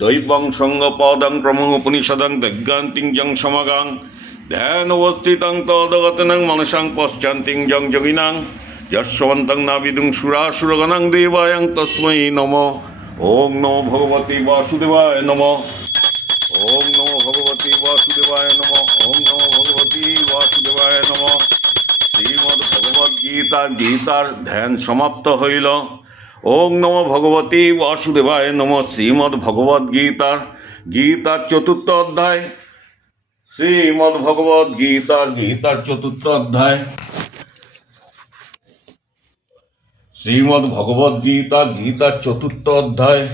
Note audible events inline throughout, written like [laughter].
দৈবং সঙ্গপদং ক্রমং উপনিষদং দজ্ঞান্তিং জং সমাগাং। ধ্যান অবস্থিতং তদগতনং মনসাং পশ্চান্তিং জং যোগিনাং। যশবন্তং নাবিদুং সুরাসুরগণং দেবায়ং তস্मै নম। ওং নমো ভগবতী বাসুদেবায় নম। ওং নমো ভগবতী বাসুদেবায় নম। ওং নমো ভগবতী বাসুদেবায় নম। শ্রীমদ্ ভগবদ গীতার গীতার ধ্যান সমাপ্ত হইল। ওং নম ভগবতী বাসুদেবায় নম শ্রীমদ্ ভগবদ গীতার গীতার চতুর্থ অধ্যায়। শ্রীমদ্ ভগবদ গীতার গীতার চতুর্থ অধ্যায়। শ্রীমদ্ ভগবদ গীতা গীতার চতুর্থ অধ্যায়।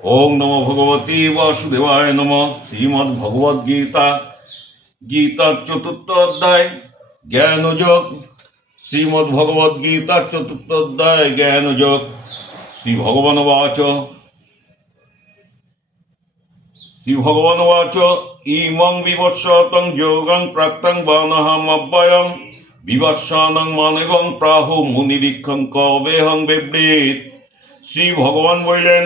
ওং নম ভগবতী বাসুদেবায় নম শ্রীমদ্ ভগবদ গীতা গীতার চতুর্থ অধ্যায়, জ্ঞানযোগ। শ্রীমদ্ ভগবদ চতুর্থ অধ্যায় জ্ঞানযোগ শ্রী ভগবান বাচ শ্রী ভগবান বাচ ইমং বিবস্বতং যোগং প্রাক্তং বানহম অব্যয়ম বিবস্বানং মানগং প্রাহু মুনিরীক্ষং কবেহং বিবৃত। শ্রী ভগবান বললেন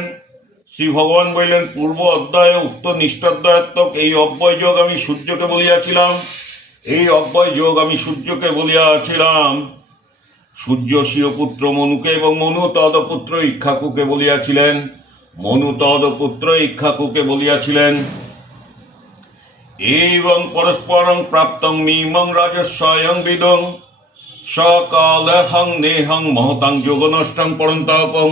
শ্রী ভগবান বললেন, পূর্ব অধ্যায়ে উক্ত নিষ্ঠাধ্যাত্মক এই অব্যয় যোগ আমি সূর্যকে বলিয়াছিলাম। এই অব্যয় যোগ আমি সূর্যকে বলিয়াছিলাম সূর্য শিরপুত্র মনুকে এবং মনু তদপুত্র ইক্ষাকুকে বলিয়াছিলেন। মনু তদপুত্র ইক্ষাকুকে বলিয়াছিলেন। এবং পরস্পরং প্রাপ্তং মিমং রাজস্বয়ং বিদং। সকালহং নেহং মহতাং যোগনষ্টং পরন্তপং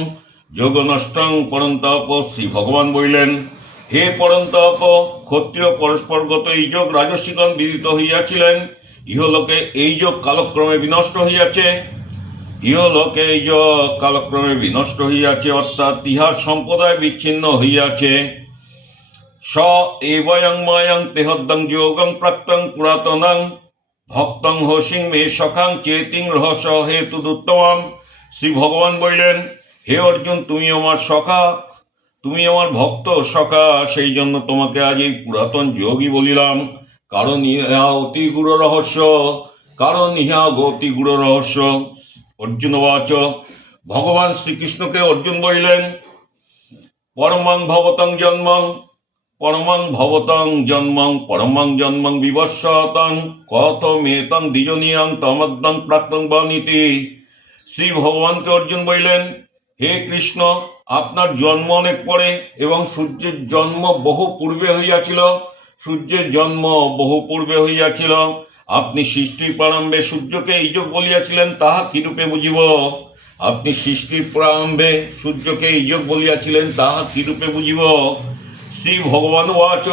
যোগনষ্টং পরন্তপ শ্রী ভগবান বলিলেন। হে পরন্তপ ক্ষত্রিয় পরস্পরগত এই যোগ রাজস্বীগণ বিদিত হইয়াছিলেন। ইহলোকে এই যোগ কালক্রমে বিনষ্ট হইয়াছে। ইহলোকে এই যোগ কালক্রমে বিনষ্ট হইয়াছে, অর্থাৎ ইহার সম্প্রদায় বিচ্ছিন্ন হইয়াছে। স এবয়ং মায়ং তেহদ্দং যোগং প্রাক্তং পুরাতনং ভক্তং হসিং মে সখাং চেতিং রহস্য হেতু দুত্তমাম শ্রী ভগবান বললেন, হে অর্জুন তুমি আমার সখা। তুমি আমার ভক্ত সখা, সেই জন্য তোমাকে আজ এই পুরাতন যোগী বলিলাম। কারণ ইহা অতি গুড় রহস্য, কারণ ইহা অতি গুড় রহস্য। অর্জুন বাচ, ভগবান শ্রীকৃষ্ণকে অর্জুন বলিলেন, পরমাং ভবতং জন্মং, পরমাং ভবতং জন্মং, পরমাং জন্মং বিবস্বতং কথমেতং দ্বিজনীয়ং তমদ্দং প্রাক্তং বনীতি শ্রী ভগবানকে অর্জুন বলিলেন, হে কৃষ্ণ আপনার জন্ম অনেক পরে এবং সূর্যের জন্ম বহু পূর্বে হইয়াছিল। সূর্যের জন্ম বহু পূর্বে হইয়াছিল। আপনি সৃষ্টির প্রারম্ভে সূর্যকে এই যোগ বলিয়াছিলেন, তাহা কিরূপে বুঝিব? আপনি সৃষ্টির প্রারম্ভে সূর্যকে এই যোগ বলিয়াছিলেন, তাহা কিরূপে বুঝিব? শ্রী ভগবান ওয়াচ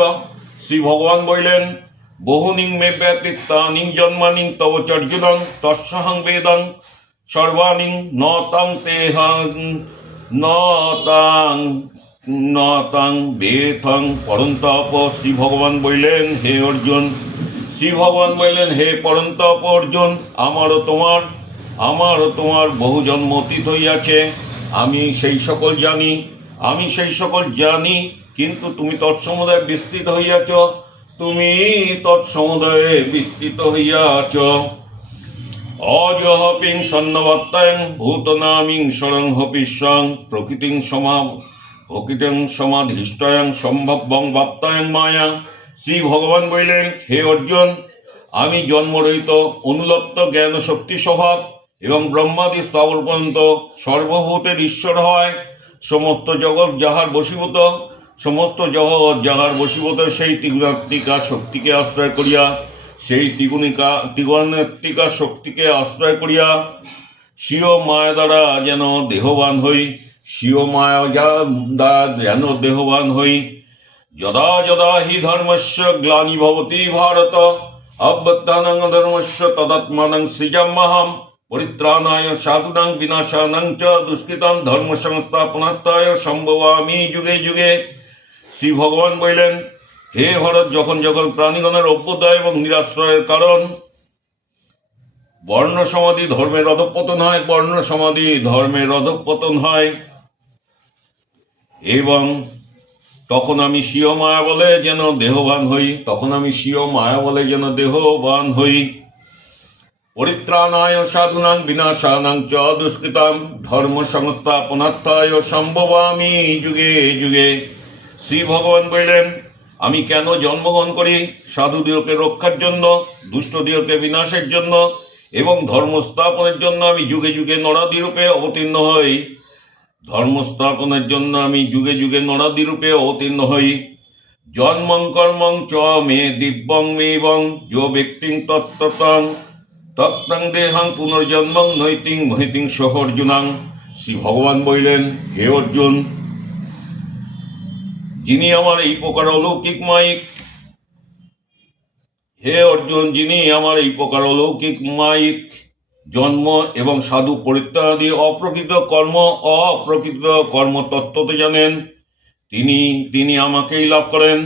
শ্রী ভগবান বললেন বহুনিং মে ব্যতীতানিং জন্মানিং তব চর্জুনং তস্যহং বেদং সর্বাণিং ন তাং তেহং ন তাং ন তাং বেথং পরন্তপ শ্রী ভগবান বললেন, হে অর্জুন শ্রী ভগবান বললেন, হে পরন্তপ অর্জুন, আমারও তোমার আমারও তোমার বহু জন্ম অতীত হইয়াছে, আমি সেই সকল জানি, আমি সেই সকল জানি, কিন্তু তুমি তৎসমুদায় বিস্তৃত হইয়াছ, তুমি তৎসমুদায়ে বিস্তৃত হইয়াছ। অজহপিং সন্নবত্তায়ং ভূতনামিং স্বরং হপিস্বং প্রকৃতিং সমা প্রকৃতিং সমাধিষ্টায়ং সম্ভবং বাপ্তায়ং মায়া। শ্রী ভগবান বললেন, হে অর্জুন, আমি জন্মরহিত অনুলপ্ত জ্ঞান শক্তি স্বভাব এবং ব্রহ্মাদি স্থাবর পর্যন্ত সর্বভূতের ঈশ্বর হয়। সমস্ত জগৎ যাহার বশীভূত, সমস্ত জগৎ যাহার বশীভূত সেই ত্রিগুণাত্মিকা শক্তিকে আশ্রয় করিয়া সেই ত্রিগুণিকা ত্রিগুণাত্মিকা শক্তিকে আশ্রয় করিয়া স্বীয় মায়া দ্বারা যেন দেহবান হই, স্বীয় মায়া যা দ্বারা যেন দেহবান হই। যদা যদা হি ধর্মস্য গ্লানি ভবতি ভারত, অভ্যুত্থানং ধর্মস্য তদাত্মানং সৃজাম্যহম, পরিত্রাণায় সাধুনাং বিনাশানং চ দুষ্কৃতাং ধর্ম সংস্থাপনাত্মায় সম্ভবামি যুগে যুগে। শ্রী ভগবান বললেন হে ভারত, যখন যখন প্রাণীগণের অভ্যুদয় এবং নিরাশ্রয়ের কারণ বর্ণ সমাধি ধর্মের অধঃপতন হয় বর্ণ সমাধি ধর্মের অধঃপতন হয়, এবং তখন আমি স্বীয় মায়া বলে যেন দেহবান হই, তখন আমি স্বীয় মায়া বলে যেন দেহবান হই। পরিত্রাণায় সাধুনাং বিনাশানাং চ দুষ্কৃতাম ধর্ম সংস্থাপনার্থায় সম্ভবামি যুগে যুগে। শ্রী ভগবান বললেন আমি কেন জন্মগ্রহণ করি? সাধুদিওকে রক্ষার জন্য দুষ্টদিওকে বিনাশের জন্য এবং ধর্ম স্থাপনের জন্য আমি যুগে যুগে নরাদি রূপে অবতীর্ণ হই। ধর্ম স্থাপনের জন্য আমি যুগে যুগে নরাদি রূপে অবতীর্ণ হই। জন্মং কর্মং চ মে দিব্যং মেবং যো ব্যক্তিং তত্ততং তত্ত্বং দেহাং পুনর্জন্মং নৈতিং মহিতিং সহ অর্জুনাং শ্রী ভগবান বললেন, হে অর্জুন যিনি আমার এই প্রকার অলৌকিক মাইক, হে অর্জুন, যিনি আমার এই প্রকার অলৌকিক মাইক, জন্ম এবং সাধু পরিত্যাদি অপ্রকৃত কর্ম অপ্রকৃত কর্ম তত্ত্বতে জানেন। তিনি তিনি আমাকেই লাভ করেন,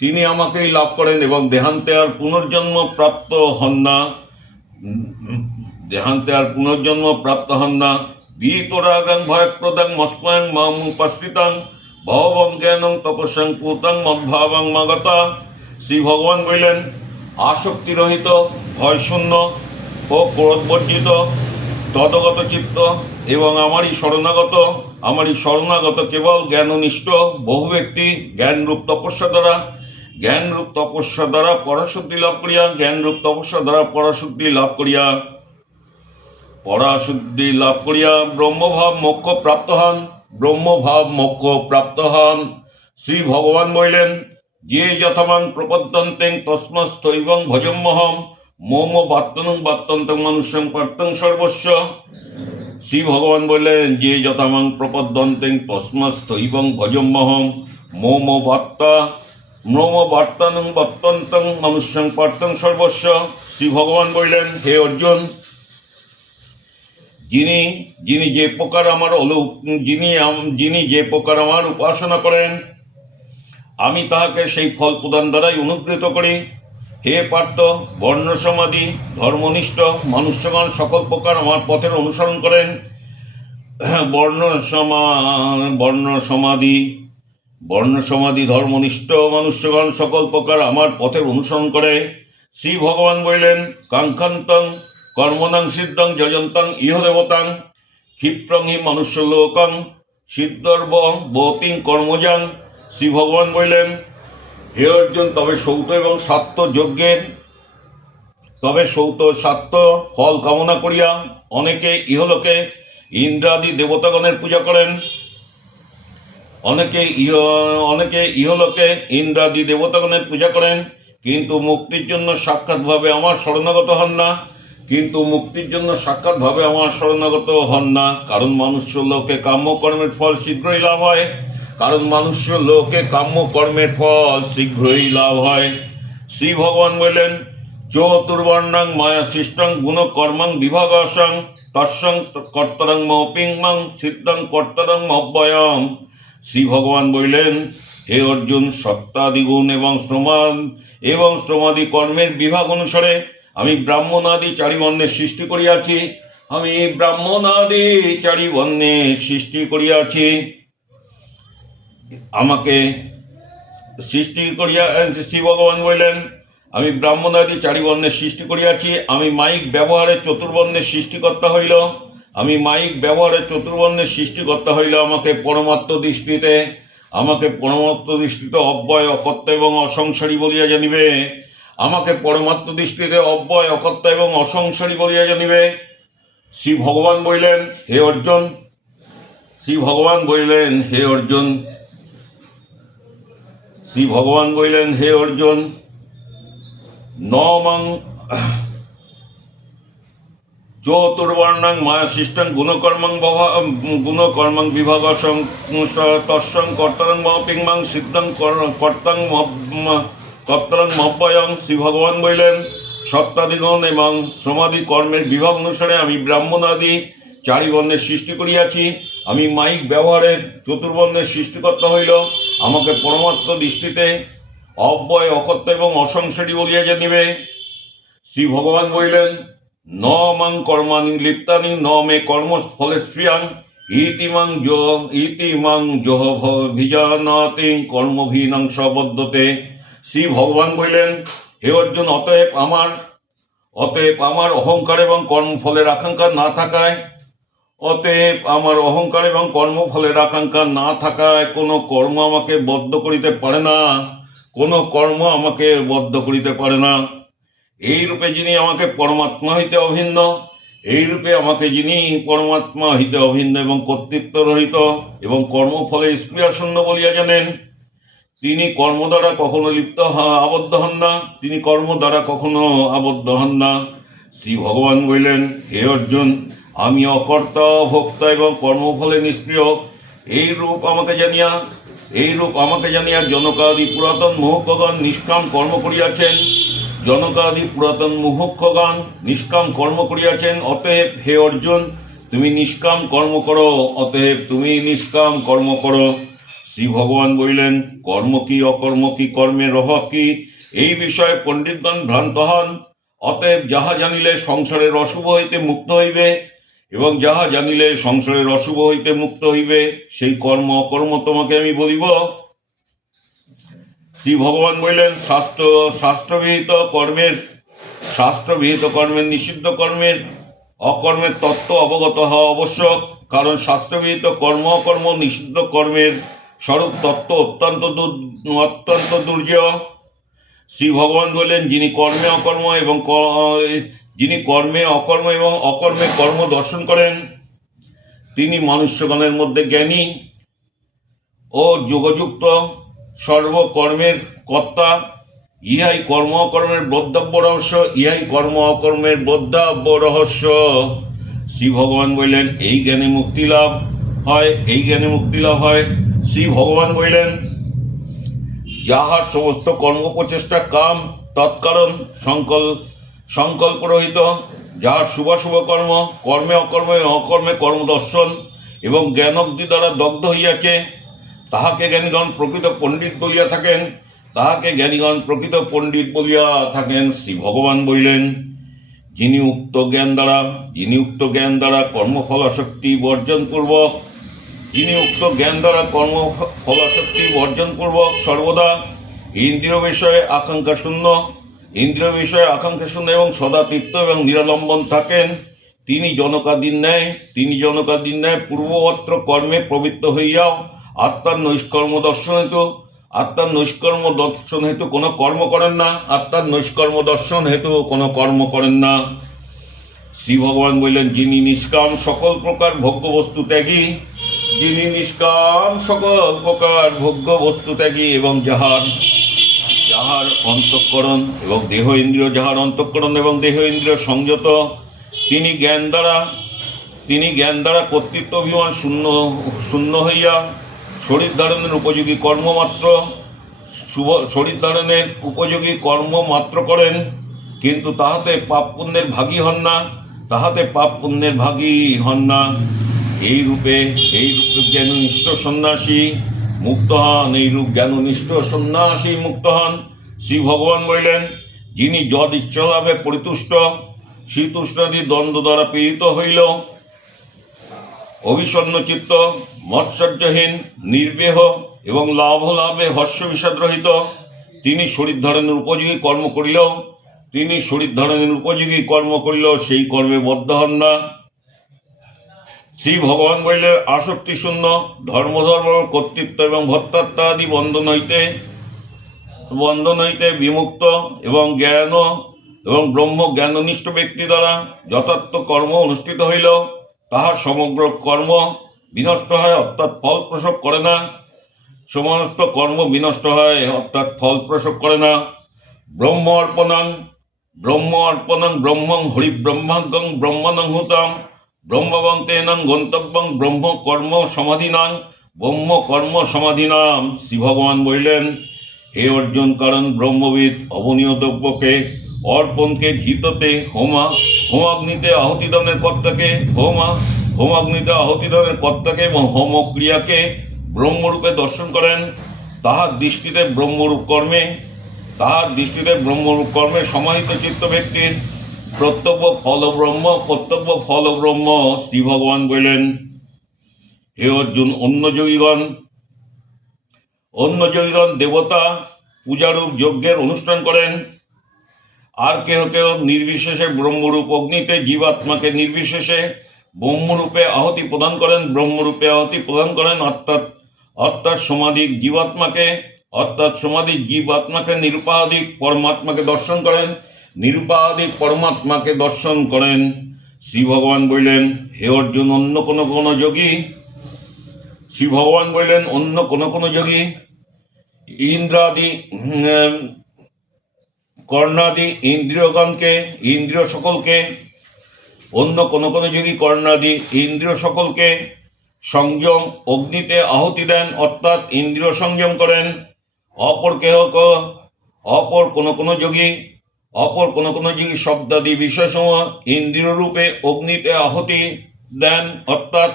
তিনি আমাকেই লাভ করেন এবং দেহান্তে আর পুনর্জন্ম প্রাপ্ত হন না। দেহান্তে আর পুনর্জন্ম প্রাপ্ত হন না। বিতরাগাং ভয়প্রদাং মস্মাং মাম উপাশ্রিতাং ভবং জ্ঞানং তপস্যাং পুতাং মদ্ভাবাং মাগতা। শ্রী ভগবান বললেন আসক্তি রহিত ভয় শূন্য ও ক্রোধবর্জিত, তদগত চিত্ত এবং আমারই শরণাগত আমারই শরণাগত কেবল জ্ঞাননিষ্ঠ বহু ব্যক্তি জ্ঞানরূপ তপস্যা দ্বারা, জ্ঞানরূপ তপস্যা দ্বারা পরাশুদ্ধি লাভ করিয়া, জ্ঞানরূপ তপস্যা দ্বারা পরাশুদ্ধি লাভ করিয়া। পরাশুদ্ধি লাভ করিয়া ব্রহ্মভাব মোক্ষ প্রাপ্ত হন। ব্রহ্মভাব মোক্ষ প্রাপ্ত হন। শ্রী ভগবান বললেন, যে যথামান প্রপদ্যন্তেং তস্মস্থৈবং ভজম্যহম, মোম বাত্তনং বাত্তন্তং মানুষং পার্তং সর্বস্ব। শ্রী ভগবান বললেন, যে যথামাং প্রপদ্যন্তেং তস্মস্থৈবং ভজম্যহম, মোম বাত্তা, মোম বার্তানং বাত্তন্তং মানুষং পার্তং সর্বস্ব। শ্রী ভগবান বললেন, হে অর্জুন যিনি যিনি যে প্রকার আমার অলৌ যিনি যিনি যে প্রকার আমার উপাসনা করেন, আমি তাহাকে সেই ফল প্রদান দ্বারাই অনুগৃহীত করি। হে পার্থ বর্ণ সমাধি, ধর্মনিষ্ঠ, মানুষ্যগণ সকল প্রকার আমার পথের অনুসরণ করেন। বর্ণ সমা, বর্ণ সমাধি বর্ণ সমাধি, ধর্মনিষ্ঠ মানুষ্যগণ সকল প্রকার আমার পথের অনুসরণ করে। শ্রী ভগবান বললেন, কাঙ্ক্ষান্তং কর্মনাং সিদ্ধং যজন্তং ইহ দেবতাং ক্ষিপ্রং হি মনুষ্য লোকং সিদ্ধর্ব বতিং কর্মজাং শ্রী ভগবান বললেন, হে অর্জুন, তবে সৌত এবং সাত্য যজ্ঞের, তবে সৌত সাত্য ফল কামনা করিয়া অনেকে ইহলোকে ইন্দ্রাদি দেবতাগণের পূজা করেন। অনেকে ইহ, অনেকে ইহলোকে ইন্দ্রাদি দেবতাগণের পূজা করেন, কিন্তু মুক্তির জন্য সাক্ষাৎভাবে আমার শরণাগত হন না। কিন্তু মুক্তির জন্য সাক্ষাৎভাবে আমার শরণাগত হন না। কারণ মানুষ্য লোকে কাম্য কর্মের ফল শীঘ্রই লাভ হয়। কারণ মানুষ্য লোকে কাম্য কর্মের ফল শীঘ্রই লাভ হয়। শ্রী ভগবান বললেন, চতুর্বর্ণাং মায়া সৃষ্টং গুণ কর্মাং বিভাগসং তৎসং কর্তরং মৌপিং মাং সিদ্ধং কর্তরং মব্যয়ম শ্রী ভগবান বললেন, হে অর্জুন সত্তাদি গুণ এবং শ্রমান এবং শ্রমাদি কর্মের বিভাগ অনুসারে আমি ব্রাহ্মণাদি চারি বর্ণের সৃষ্টি করিয়াছি। আমি ব্রাহ্মণাদি চারি বর্ণের সৃষ্টি করিয়াছি। আমাকে সৃষ্টি করিয়া শ্রী ভগবান বললেন, আমি ব্রাহ্মণাদি চারি বর্ণের সৃষ্টি করিয়াছি। আমি মাইক ব্যবহারে চতুর্বর্ণের সৃষ্টিকর্তা হইল। আমি মাইক ব্যবহারে চতুর্বর্ণের সৃষ্টিকর্তা হইল আমাকে পরমাত্ম দৃষ্টিতে। আমাকে পরমাত্ম দৃষ্টিতে অব্যয়, অকর্তা এবং অসংসারী বলিয়া জানিবে। আমাকে পরমাত্ম দৃষ্টিতে অব্যয় অকর্তা এবং অসংসারী বলিয়া জানিবে শ্রী ভগবান বললেন, হে অর্জুন। শ্রী ভগবান বললেন, হে অর্জুন। শ্রী ভগবান বললেন, হে অর্জুন। নমং চতুর্বর্ণাং মায়া সৃষ্টং গুণকর্মং গুণকর্মং বিভাগ তৎসং কর্তরং মপিংমাং সিদ্ধং কর- কর্তাং কর্তরং মব্যয়ং শ্রী ভগবান বললেন সত্তাদিগণ এবং শ্রমাদি কর্মের বিভাগ অনুসারে আমি ব্রাহ্মণ আদি চারি বর্ণের সৃষ্টি করিয়াছি। আমি মাইক ব্যবহারের চতুর্বর্ণের সৃষ্টিকর্তা হইল। আমাকে পরমাত্ম দৃষ্টিতে অব্যয় অকর্তা এবং অসংসারী বলিয়া যে নিবে। শ্রী ভগবান বললেন, ন মাং কর্মাণি লিপ্তানি, ন মে কর্ম ফলে স্প্রিয়াং ইতিমাং ইতিমাং যোহ ভিজানাতি কর্মভীনাং সবদ্ধতে শ্রী ভগবান বললেন, হে অর্জুন, অতএব আমার অতএব আমার অহংকার এবং কর্মফলের আকাঙ্ক্ষা না থাকায়, অতএব আমার অহংকার এবং কর্মফলের আকাঙ্ক্ষা না থাকায় কোনো কর্ম আমাকে বদ্ধ করিতে পারে না, কোনো কর্ম আমাকে বদ্ধ করিতে পারে না। এই রূপে যিনি আমাকে পরমাত্মা হইতে অভিন্ন, এই রূপে আমাকে যিনি পরমাত্মা হইতে অভিন্ন এবং কর্তৃত্ব রহিত এবং কর্মফলে স্পৃহাশূন্য বলিয়া জানেন তিনি কর্ম দ্বারা কখনো লিপ্ত আবদ্ধ হন না। তিনি কর্ম দ্বারা কখনো আবদ্ধ হন না। শ্রী ভগবান বললেন, হে অর্জুন, আমি অকর্তা, ভোক্তা এবং কর্মফলে নিষ্ক্রিয়। এই রূপ আমাকে জানিয়া, এই রূপ আমাকে জানিয়া জনকাদি পুরাতন মুহুক্ষগণ নিষ্কাম কর্ম করিয়াছেন। জনকাদি পুরাতন মুহুক্ষগণ নিষ্কাম কর্ম করিয়াছেন। অতএব, হে অর্জুন, তুমি নিষ্কাম কর্ম করো। অতএব, তুমি নিষ্কাম কর্ম করো। শ্রী ভগবান বলিলেন, কর্ম কি, অকর্ম কি কর্মের রহ কি? এই বিষয়ে পণ্ডিতগণ ভ্রান্ত হন। অতএব যাহা জানিলে সংসারের অশুভ হইতে মুক্ত হইবে এবং যাহা জানিলে সংসারের অশুভ হইতে মুক্ত হইবে, সেই কর্ম, অকর্ম তোমাকে আমি বলিব। শ্রী ভগবান বললেন, শাস্ত্র, শাস্ত্রবিহিত কর্মের শাস্ত্রবিহিত কর্মের, নিষিদ্ধ কর্মের, অকর্মের তত্ত্ব অবগত হওয়া আবশ্যক। কারণ শাস্ত্রবিহিত কর্ম, অকর্ম, নিষিদ্ধ কর্মের স্বরূপ তত্ত্ব অত্যন্ত অত্যন্ত দুর্জয় শ্রী ভগবান বললেন, যিনি কর্মে অকর্ম এবং যিনি কর্মে অকর্ম এবং অকর্মে কর্ম দর্শন করেন, তিনি মনুষ্যগণের মধ্যে জ্ঞানী ও যোগযুক্ত, সর্বকর্মের কর্তা। ইহাই কর্ম অকর্মের বোদ্ধব্য রহস্য, ইহাই কর্ম অকর্মের বোদ্ধাব্য রহস্য। শ্রী ভগবান বললেন, এই জ্ঞানে মুক্তি লাভ হয়, এই জ্ঞানে মুক্তি লাভ হয়। শ্রী ভগবান বললেন, যাহার সমস্ত কর্ম প্রচেষ্টা কাম, তৎকারণ সংকল্প সংকল্প রহিত যাহার শুভাশুভ কর্ম, কর্মে অকর্মে অকর্মে কর্মদর্শন এবং জ্ঞানগ্ধি দ্বারা দগ্ধ হইয়াছে, তাহাকে জ্ঞানীগণ প্রকৃত পণ্ডিত বলিয়া থাকেন, তাহাকে জ্ঞানীগণ প্রকৃত পণ্ডিত বলিয়া থাকেন শ্রী ভগবান বলিলেন, যিনি উক্ত জ্ঞান দ্বারা, যিনি উক্ত জ্ঞান দ্বারা কর্মফলাশক্তি বর্জন পূর্বক যিনি উক্ত জ্ঞান দ্বারা কর্ম ফলাশক্তি বর্জন পূর্বক সর্বদা ইন্দ্রিয় বিষয়ে আকাঙ্ক্ষা শূন্য, ইন্দ্রিয় বিষয়ে আকাঙ্ক্ষা শূন্য এবং সদা তৃপ্ত এবং নিরালম্বন থাকেন, তিনি জনকাদিন ন্যায়, তিনি জনকাদিন ন্যায় পূর্ববত্র কর্মে প্রবৃত্ত হইয়াও আত্মার নৈষ্কর্ম দর্শন হেতু, আত্মার নৈষ্কর্ম দর্শন হেতু কোনো কর্ম করেন না, আত্মার নৈষ্কর্ম দর্শন হেতু কোনো কর্ম করেন না। শ্রী ভগবান বললেন, যিনি নিষ্কাম, সকল প্রকার ভোগ্য বস্তু ত্যাগী যিনি নিষ্কাম সকল প্রকার ভোগ্য বস্তু ত্যাগী এবং যাহার যাহার অন্তঃকরণ এবং দেহ ইন্দ্রিয় যাহার অন্তঃকরণ এবং দেহ ইন্দ্রিয় সংযত, তিনি জ্ঞান দ্বারা তিনি জ্ঞান দ্বারা কর্তৃত্ব অভিমান শূন্য শূন্য হইয়া শরীর ধারণের উপযোগী কর্মমাত্র শুভ শরীর ধারণের উপযোগী কর্ম মাত্র করেন, কিন্তু তাহাতে পাপ পুণ্যের ভাগী হন না। তাহাতে পাপ পুণ্যের ভাগী হন না। এই রূপে এই রূপে জ্ঞাননিষ্ঠ সন্ন্যাসী মুক্ত হন, এই রূপ জ্ঞাননিষ্ঠ সন্ন্যাসী মুক্ত হন। শ্রী ভগবান বললেন, যিনি যদ ইচ্ছালাভে পরিতুষ্ট শীতুষ্ণাদি দ্বন্দ্ব দ্বারা পীড়িত হইল। অভিসন্ন চিত্ত, মৎসর্যহীন, নির্বেহ এবং লাভ লাভে হর্ষ বিষাদ রহিত তিনি শরীর ধারণের উপযোগী কর্ম করিলেও, তিনি শরীর ধারণের উপযোগী কর্ম করিলেও সেই কর্মে বদ্ধ হন না। শ্রী ভগবান বলিলে, আসক্তি শূন্য, ধর্মধর্ম, কর্তৃত্ব এবং ভত্তাত্ম আদি বন্ধন হইতে বন্ধন হইতে বিমুক্ত এবং জ্ঞান এবং ব্রহ্ম জ্ঞাননিষ্ঠ ব্যক্তি দ্বারা যথার্থ কর্ম অনুষ্ঠিত হইল তাহার সমগ্র কর্ম বিনষ্ট হয়, অর্থাৎ ফল প্রসব করে না। সমস্ত কর্ম বিনষ্ট হয়, অর্থাৎ ফল প্রসব করে না। ব্রহ্ম অর্পণাং ব্রহ্ম অর্পণাং ব্রহ্মং হরি ব্রহ্মাঙ্গং হুতাম। ব্রহ্মবং তেনং গন্তব্যং ব্রহ্ম কর্ম সমাধিনাং, ব্রহ্ম কর্ম সমাধিনাম, শ্রী ভগবান বললেন, হে অর্জুন, কারণ ব্রহ্মবিদ অবনীয় দ্রব্যকে অর্পণকে ঘিততে হোমা, হোমাগ্নিতে আহুতিদানের কর্তাকে হোমা, হোমাগ্নিতে আহুতিদানের কর্তাকে এবং হোম ক্রিয়াকে ব্রহ্মরূপে দর্শন করেন। তাহার দৃষ্টিতে ব্রহ্মরূপ কর্মে, তাহার দৃষ্টিতে ব্রহ্মরূপ কর্মে সমাহিত চিত্ত ব্যক্তির প্রত্যব্য ফল ব্রহ্ম কর্তব্য ফল ব্রহ্ম শ্রী ভগবান বললেন, হে অর্জুন, অন্য যোগীগণ অন্য যোগীগণ দেবতা, পূজারূপ যজ্ঞের অনুষ্ঠান করেন। আর কেহ কেহ নির্বিশেষে ব্রহ্মরূপ অগ্নিতে, জীবাত্মাকে নির্বিশেষে ব্রহ্মরূপে আহতি প্রদান করেন, ব্রহ্মরূপে আহতি প্রদান করেন, অর্থাৎ অর্থাৎ সমাধিক জীবাত্মাকে, অর্থাৎ সমাধিক জীবাত্মাকে নিরুপাধিক পরমাত্মাকে দর্শন করেন। নিরুপাধিক পরমাত্মাকে দর্শন করেন। শ্রী ভগবান বললেন, হে অর্জুন, অন্য কোনো কোনো যোগী? শ্রী ভগবান বললেন, অন্য কোনো কোনো যোগী? ইন্দ্রাদি কর্ণাদি ইন্দ্রিয়গণকে, ইন্দ্রিয় সকলকে, অন্য কোনো কোনো যোগী কর্ণাদি ইন্দ্রিয় সকলকে সংযম অগ্নিতে আহুতি দেন, অর্থাৎ ইন্দ্রিয় সংযম করেন। অপর কেহ অপর কোনো কোনো যোগী অপর কোনো কোনো জিনিস শব্দাদি বিষয়সমূহ ইন্দ্রিয় রূপে অগ্নিতে আহতি দেন, অর্থাৎ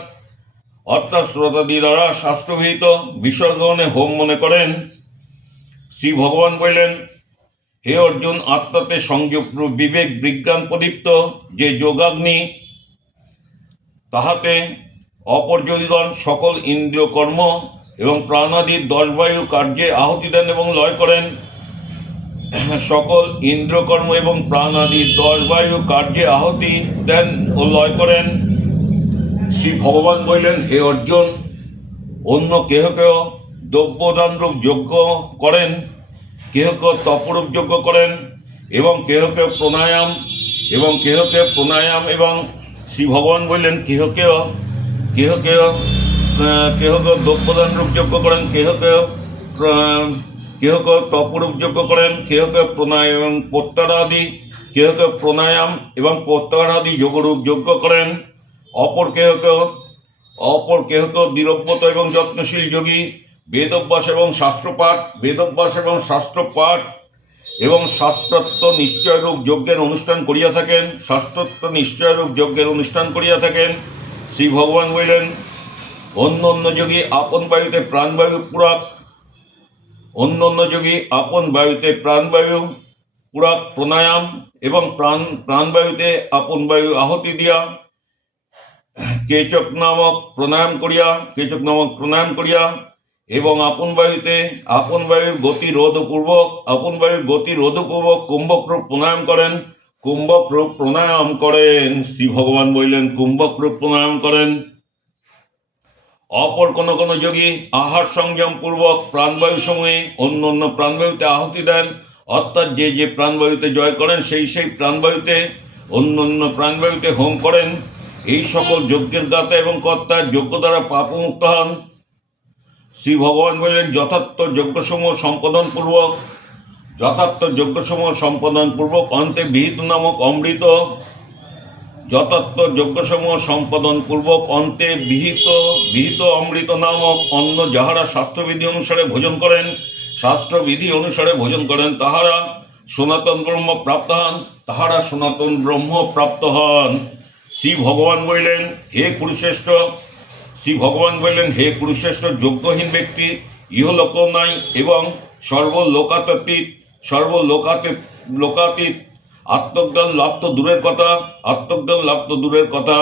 অর্থাৎ শ্রোতাদি দ্বারা শাস্ত্রবিহিত বিষয়গ্রহণে হোম মনে করেন। শ্রী ভগবান বললেন, হে অর্জুন, আত্মাতে রূপ বিবেক বিজ্ঞান প্রদীপ্ত যে যোগাগ্নি, তাহাতে অপরযোগীগণ সকল ইন্দ্রিয় কর্ম এবং প্রাণাদির দশ বায়ু কার্যে আহতি দেন এবং লয় করেন। [clears throat] সকল ইন্দ্রকর্ম এবং প্রাণাদির দশ বায়ু কার্যে আহতি দেন ও লয় করেন। শ্রী ভগবান বললেন হে অর্জুন অন্য কেহ কেহ দ্রব্যদানরূপ যজ্ঞ করেন কেহ কেহ তপরূপ যজ্ঞ করেন এবং কেহ কেহ প্রাণায়াম এবং কেহ কেহ প্রাণায়াম এবং শ্রী ভগবান বললেন কেহ কেহ কেহ কেহ কেহ কেহ দ্রব্যদানরূপ যজ্ঞ করেন কেহ আহ, কেহ কেহ তপরূপ যজ্ঞ করেন, কেহ কেহ প্রাণায়াম এবং প্রত্যাহারাদি কেহ কেহ প্রাণায়াম এবং প্রত্যাহারাদি যোগরূপ যজ্ঞ করেন। অপর কেহ কেউ অপর কেহ কেউ দৃঢ়ব্রত এবং যত্নশীল যোগী, বেদভ্যাস এবং শাস্ত্রপাঠ, বেদভ্যাস এবং শাস্ত্রপাঠ এবং শাস্ত্রত্ব নিশ্চয়রূপ যজ্ঞের অনুষ্ঠান করিয়া থাকেন, শাস্ত্রত্ব নিশ্চয়রূপ যজ্ঞের অনুষ্ঠান করিয়া থাকেন। শ্রী ভগবান বললেন, অন্য অন্য যোগী আপন বায়ুতে প্রাণবায়ু পুরাক অন্য অন্য যোগী আপন বায়ুতে প্রাণবায়ু পুরাক প্রাণায়াম এবং প্রাণ প্রাণবায়ুতে আপন বায়ু আহতি দিয়া, কেচক নামক প্রাণায়াম করিয়া, কেচক নামক প্রাণায়াম করিয়া এবং আপন বায়ুতে আপন বায়ুর গতি রোধপূর্বক, আপন বায়ুর গতি রোধপূর্বক কুম্ভক্রূপ প্রাণায়াম করেন, কুম্ভক্রূপ প্রাণায়াম করেন। শ্রী ভগবান বললেন, কুম্ভক্রূপ প্রাণায়াম করেন। অপর কোনো কোনো যোগী আহার সংযম পূর্বক প্রাণবায়ু সময়ে অন্য অন্য প্রাণবায়ুতে আহুতি দেন। অর্থাৎ যে যে প্রাণবায়ুতে জয় করেন, সেই সেই প্রাণবায়ুতে অন্য অন্য প্রাণবায়ুতে হোম করেন। এই সকল যজ্ঞের গাতা এবং কর্তার যোগ্য দ্বারা পাপমুক্ত হন। শ্রী ভগবান বললেন, যথার্থ যজ্ঞসমূহ সম্পাদন পূর্বক, যথার্থ যজ্ঞসমূহ সম্পাদন পূর্বক অন্তে বিহিত নামক অমৃত যথার্থ যজ্ঞসমূহ সম্পাদন পূর্বক অন্তে বিহিত বিহিত অমৃত নামক অন্য যাহারা শাস্ত্রবিধি অনুসারে ভোজন করেন, শাস্ত্রবিধি অনুসারে ভোজন করেন, তাহারা সনাতন ব্রহ্ম প্রাপ্ত হন, তাহারা সনাতন ব্রহ্ম প্রাপ্ত হন। শ্রী ভগবান বললেন, হে কুরুশ্রেষ্ঠ, শ্রী ভগবান বললেন, হে কুরুশ্রেষ্ঠ যোগ্যহীন ব্যক্তি ইহলোক নাই এবং সর্বলোকাতীত সর্বলোকাতীত, লোকাতীত আত্মজ্ঞান লাভ তো দূরের কথা, আত্মজ্ঞান লাভ তো দূরের কথা।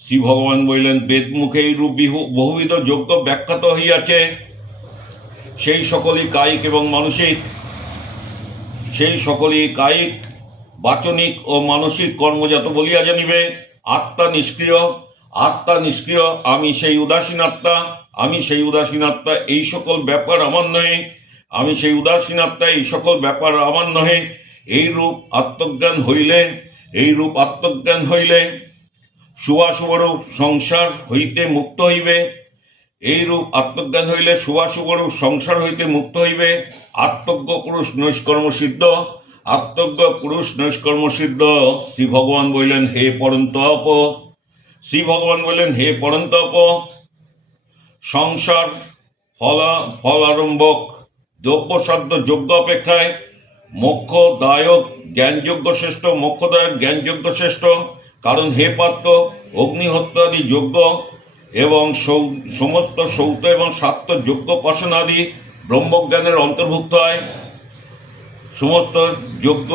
শ্রী ভগবান বললেন বেদমুখে এই রূপ বিহু- বহুবিধ যোগ্য ব্যাখ্যাত হইয়াছে। সেই সকলই কায়িক এবং মানসিক, সেই সকলই কায়িক, বাচনিক ও মানসিক কর্মজাত বলিয়া জানিবে। আত্মা নিষ্ক্রিয় আত্মা নিষ্ক্রিয়, আমি সেই উদাসীন আত্মা, আমি সেই উদাসীন আত্মা, এই সকল ব্যাপার আমার নহে। আমি সেই উদাসীন আত্মা, এই সকল ব্যাপার আমার নহে। এই রূপ আত্মজ্ঞান হইলে এই রূপ আত্মজ্ঞান হইলে শুভাশুভরূপ সংসার হইতে মুক্ত হইবে। এইরূপ আত্মজ্ঞান হইলে শুভাশুভরূপ সংসার হইতে মুক্ত হইবে। আত্মজ্ঞ পুরুষ নৈষ্কর্ম সিদ্ধ, আত্মজ্ঞ পুরুষ নৈষ্কর্ম সিদ্ধ। শ্রী ভগবান বললেন, হে পরন্তপ। শ্রী ভগবান বললেন, হে পরন্তপ। সংসার ফলা, ফলারম্ভক দ্রব্যসাধ্য যোগ্য অপেক্ষায় মোক্ষদায়ক জ্ঞানযোগ্য শ্রেষ্ঠ, মোক্ষদায়ক জ্ঞানযোগ্য শ্রেষ্ঠ, কারণ হে পাত্র, অগ্নিহত্যাদি যোগ্য এবং সমস্ত সৌত এবং সাত্য যোগ্য পাশনাদি ব্রহ্মজ্ঞানের অন্তর্ভুক্ত হয় সমস্ত যোগ্য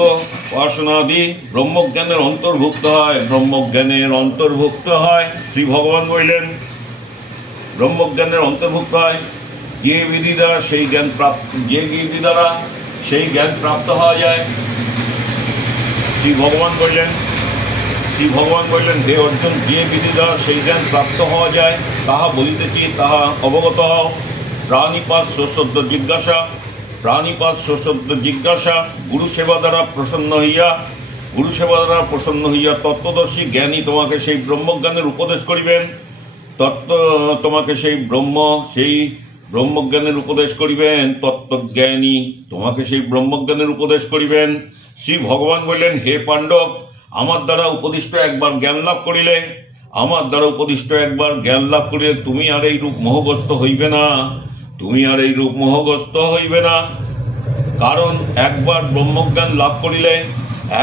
উপাসনাদি ব্রহ্মজ্ঞানের অন্তর্ভুক্ত হয় ব্রহ্মজ্ঞানের অন্তর্ভুক্ত হয় শ্রী ভগবান বললেন। ব্রহ্মজ্ঞানের অন্তর্ভুক্ত হয় যে বিধি দ্বারা সেই জ্ঞান প্রাপ্ত যে বিধি দ্বারা সেই জ্ঞান প্রাপ্ত হওয়া যায়। শ্রী ভগবান বললেন, শ্রী ভগবান বললেন, হে অর্জুন, যে বিধি দ্বারা সেই জ্ঞান প্রাপ্ত হওয়া যায়, তাহা বলিতেছি, তাহা অবগত হও। প্রাণীপাত সশ্রদ্ধ জিজ্ঞাসা, প্রাণীপাত সশ্রদ্ধ জিজ্ঞাসা গুরু সেবা দ্বারা প্রসন্ন হইয়া গুরু সেবা দ্বারা প্রসন্ন হইয়া তত্ত্বদর্শী জ্ঞানী তোমাকে সেই ব্রহ্মজ্ঞানের উপদেশ করিবেন। তত্ত্ব তোমাকে সেই ব্রহ্ম, সেই ব্রহ্মজ্ঞানের উপদেশ করিবেন, তত্ত্বজ্ঞানী, তোমাকে সেই ব্রহ্মজ্ঞানের উপদেশ করিবেন। শ্রী ভগবান বললেন, হে পাণ্ডব, আমার দ্বারা উপদিষ্ট একবার জ্ঞান লাভ করিলে, আমার দ্বারা উপদিষ্ট একবার জ্ঞান লাভ করিলে তুমি আর এই রূপ মোহগ্রস্ত হইবে না। তুমি আর এই রূপ মোহগ্রস্ত হইবে না। কারণ একবার ব্রহ্মজ্ঞান লাভ করিলে,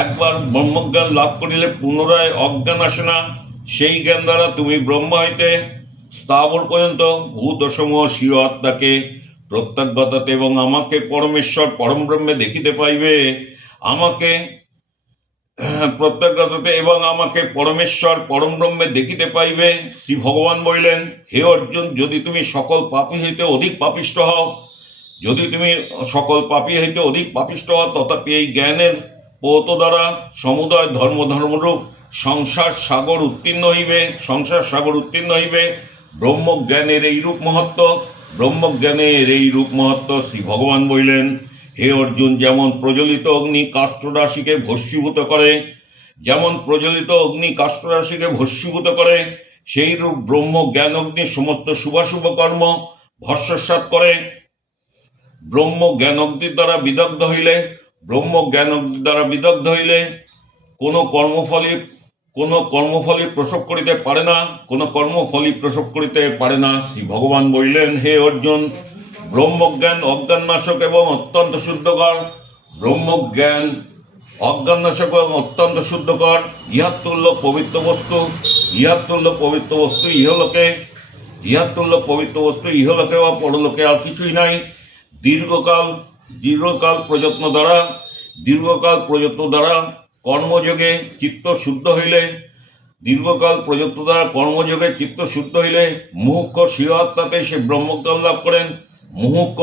একবার ব্রহ্মজ্ঞান লাভ করিলে পুনরায় অজ্ঞান আসে না। সেই জ্ঞান দ্বারা তুমি ব্রহ্ম হইতে স্থাবর পর্যন্ত ভূতসমূহ স্বীয় আত্মাকে প্রত্যক্ষতাতে এবং আমাকে পরমেশ্বর পরম ব্রহ্মে দেখিতে পাইবে, আমাকে প্রত্যক্ষতাতে এবং আমাকে পরমেশ্বর পরম ব্রহ্মে দেখিতে পাইবে। শ্রী ভগবান বলিলেন, হে অর্জুন, যদি তুমি সকল পাপী হইতে অধিক পাপিষ্ট হও, যদি তুমি সকল পাপী হইতে অধিক পাপিষ্ট হও, তথাপি এই জ্ঞানের পৌত দ্বারা সমুদয় ধর্ম ধর্মরূপ সংসার সাগর উত্তীর্ণ হইবে, সংসার সাগর উত্তীর্ণ হইবে। ব্রহ্মজ্ঞানের এই রূপ মহত্ব, ব্রহ্মজ্ঞানের এই রূপ মহত্ব শ্রী ভগবান বলিলেন, হে অর্জুন, যেমন প্রজ্বলিত অগ্নি কাষ্ঠরাশিকে ভস্মীভূত করে, যেমন প্রজ্বলিত অগ্নি কাষ্ঠরাশিকে ভস্মীভূত করে, সেই রূপ ব্রহ্ম জ্ঞান অগ্নি সমস্ত শুভাশুভ কর্ম ভস্মসাত করে। ব্রহ্ম জ্ঞান অগ্নির দ্বারা বিদগ্ধ হইলে ব্রহ্ম জ্ঞান অগ্নির দ্বারা বিদগ্ধ হইলে কোনো কর্মফলই কোনো কর্মফলই প্রসব করিতে পারে না, কোনো কর্মফলই প্রসব করিতে পারে না। শ্রী ভগবান বলিলেন, হে অর্জুন, ব্রহ্মজ্ঞান অজ্ঞাননাশক এবং অত্যন্ত শুদ্ধকর। ব্রহ্মজ্ঞান অজ্ঞাননাশক এবং অত্যন্ত শুদ্ধকর। ইহার তুল্য পবিত্র বস্তু, ইহার তুল্য পবিত্র বস্তু ইহলোকে, ইহার তুল্য পবিত্র বস্তু ইহলোকে বা পরলোকে আর কিছুই নাই। দীর্ঘকাল দীর্ঘকাল প্রযত্ন দ্বারা, দীর্ঘকাল প্রযত্ন দ্বারা কর্মযোগে চিত্ত শুদ্ধ হইলে, দীর্ঘকাল প্রযত্ন দ্বারা কর্মযোগে চিত্ত শুদ্ধ হইলে মুহুক্ষ স্বীয় আত্মাতে সে ব্রহ্মজ্ঞান লাভ করেন মুহুক্ষ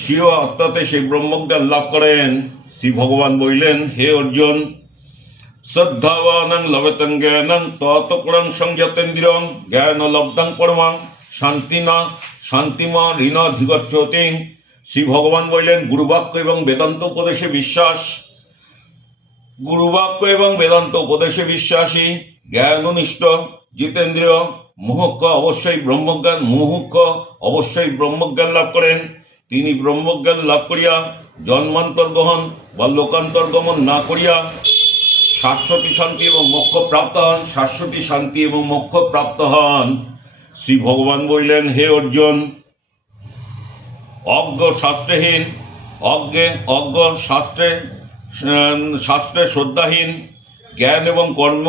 স্বীয় আত্মাতে সেই ব্রহ্মজ্ঞান লাভ করেন। শ্রী ভগবান বললেন, হে অর্জুন, শ্রদ্ধাবানং লভতং জ্ঞানং ততপরং সংযতেন্দ্রিয়ং জ্ঞান লব্ধং পরমাং শান্তিনা শান্তিমা ঋণ ধিগচ্ছতি। শ্রী ভগবান বললেন, গুরুবাক্য এবং বেদান্ত উপদেশে বিশ্বাস গুরুবাক্য এবং বেদান্ত উপদেশে বিশ্বাসী জ্ঞাননিষ্ঠ জিতেন্দ্রীয় মুহুক্ষ অবশ্যই ব্রহ্মজ্ঞান মুহুক্ষ অবশ্যই ব্রহ্মজ্ঞান লাভ করেন। তিনি ব্রহ্মজ্ঞান লাভ করিয়া জন্মান্তর গ্রহণ বা লোকান্তর গমন না করিয়া শাশ্বতী শান্তি এবং মোক্ষ প্রাপ্ত হন। শাশ্বতী শান্তি এবং মোক্ষ প্রাপ্ত হন। শ্রী ভগবান বললেন, হে অর্জুন, অজ্ঞ শাস্ত্রহীন, অজ্ঞে, অজ্ঞ শাস্ত্রে শাস্ত্রে শ্রদ্ধাহীন জ্ঞান এবং কর্ম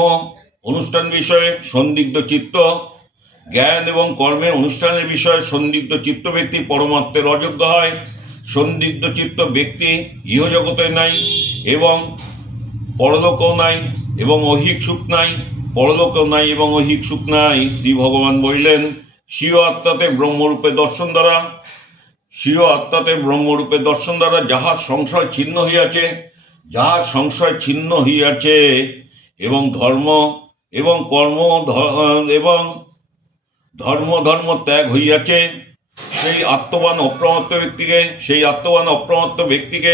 অনুষ্ঠান বিষয়ে সন্দিগ্ধ চিত্ত, জ্ঞান এবং কর্মে অনুষ্ঠানের বিষয়ে সন্দিগ্ধ চিত্ত ব্যক্তি পরমাত্মের অযোগ্য হয়, সন্দিগ্ধ চিত্ত ব্যক্তি ইহজগতে নাই এবং পরলোকও নাই এবং অহিক সুখ নাই, পরলোকও নাই এবং অহিক সুখ নাই শ্রী ভগবান বললেন, স্বীয় আত্মাতে ব্রহ্মরূপে দর্শন দ্বারা, স্বীয় আত্মাতে ব্রহ্মরূপে দর্শন দ্বারা যাহার সংশয় ছিন্ন হইয়াছে যাহার সংশয় ছিন্ন হইয়াছে এবং ধর্ম এবং কর্ম এবং ধর্ম ধর্ম ত্যাগ হইয়াছে, সেই আত্মবান অপ্রমত্ত ব্যক্তিকে, সেই আত্মবান অপ্রমত্ত ব্যক্তিকে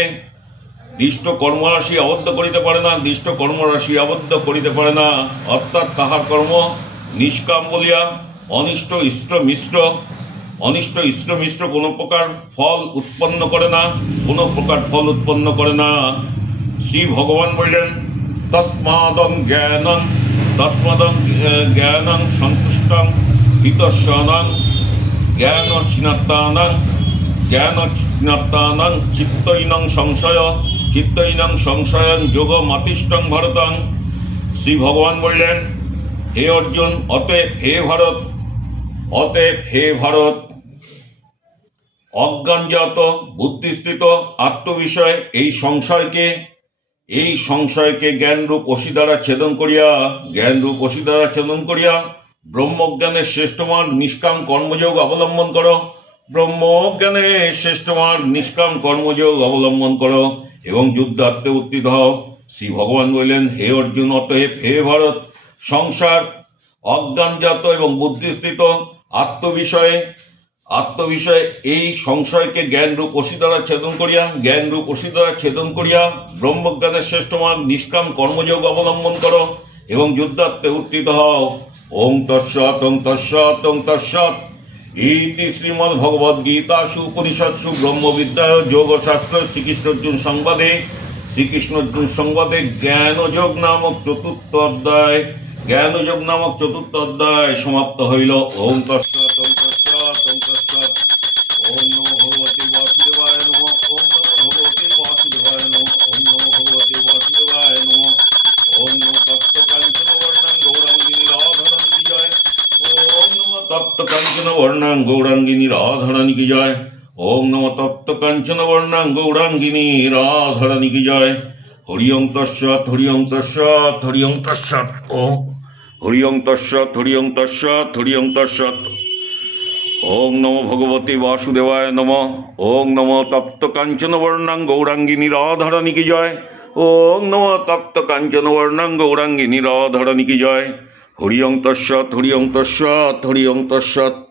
দৃষ্ট কর্মরাশি আবদ্ধ করিতে পারে না, দৃষ্ট কর্মরাশি আবদ্ধ করিতে পারে না। অর্থাৎ তাহার কর্ম নিষ্কাম বলিয়া অনিষ্ট ইষ্ট মিশ্র, অনিষ্ট ইষ্ট মিশ্র কোনো প্রকার ফল উৎপন্ন করে না, কোনো প্রকার ফল উৎপন্ন করে না। শ্রী ভগবান বললেন তস্মাদম জ্ঞানং তস্মাদম জ্ঞানং সন্তুষ্টং, হিতস্বনং জ্ঞান স্নাত্তানাং জ্ঞান স্নাত্তানাং চিত্তৈনং সংশয়, চিত্তৈনং সংশয়ং যোগ মাতিষ্ঠং ভারতং। শ্রী ভগবান বললেন, হে অর্জুন, অতএব হে ভারত, অতএব হে ভারত। অজ্ঞানজাত, বুদ্ধিস্থিত, আত্মবিষয় এই সংশয়কে এই সংশয়কে জ্ঞানরূপ অসি দ্বারা ছেদন করিয়া, জ্ঞানরূপ অসি দ্বারা ছেদন করিয়া, ব্রহ্মজ্ঞানের শ্রেষ্ঠ মার্গ নিষ্কাম কর্মযোগ অবলম্বন করো। ব্রহ্মজ্ঞানের শ্রেষ্ঠ মার্গ নিষ্কাম কর্মযোগ অবলম্বন করো এবং যুদ্ধার্থে উত্থিত হও। শ্রী ভগবান বললেন, হে অর্জুন, অতএব হে ভারত, সংসার অজ্ঞানজাত এবং বুদ্ধিস্থিত, আত্মবিষয়ে আত্মবিষয়ে এই সংশয়কে জ্ঞানরূপ অসি দ্বারা ছেদন করিয়া, জ্ঞানরূপ অসি দ্বারা ছেদন করিয়া ব্রহ্মজ্ঞানের শ্রেষ্ঠ মার্গ নিষ্কাম কর্মযোগ অবলম্বন করো এবং যুদ্ধাত্মে উত্থিত হও। ওং তৎসৎ ওং তৎসৎ ওং তৎসৎ। ইতি শ্রীমদ্ গীতাসু উপনিষৎসু ব্রহ্মবিদ্যায় যোগশাস্ত্র শ্রীকৃষ্ণ অর্জুন সংবাদে শ্রীকৃষ্ণ অর্জুন সংবাদে জ্ঞানযোগ নামক চতুর্থ অধ্যায়, জ্ঞানযোগ নামক চতুর্থ অধ্যায় সমাপ্ত হইল। ওম তৎসৎ ওম তৎসৎ ওম তৎসৎ। ওম নমো ভগবতে বাসুদেবায় নমঃ। ওম নমো ভগবতে বাসুদেবায় নমঃ। ওম নমো ভগবতে বাসুদেবায় নমঃ। ওম নমো তপ্ত কাঞ্চন বর্ণাং গৌরাঙ্গিনী রাধারানী কি জয়। ওম নমো তপ্ত কাঞ্চন বর্ণাং গৌরাঙ্গিনী রাধারানী কি জয়। ওম নমো তপ্ত কাঞ্চন বর্ণাং গৌরাঙ্গিনী রাধারানী কি জয় হরি ওং তৎসৎ হরি ওং তৎসৎ। হরি ওং তৎসৎ ও হরি ওং তৎসৎ। হরি ওং নম ভগবতে বাসুদেবায় নম। ওং নম তপ্ত কাঞ্চন বর্ণাং গৌরাঙ্গিনী রাধারানী কি জয়। ওং নম তপ্ত কাঞ্চন বর্ণাং গৌরাঙ্গিনী রাধারানী কি জয়। হরি অং তৎসৎ হরি অং তৎসৎ হরি অং তৎসৎ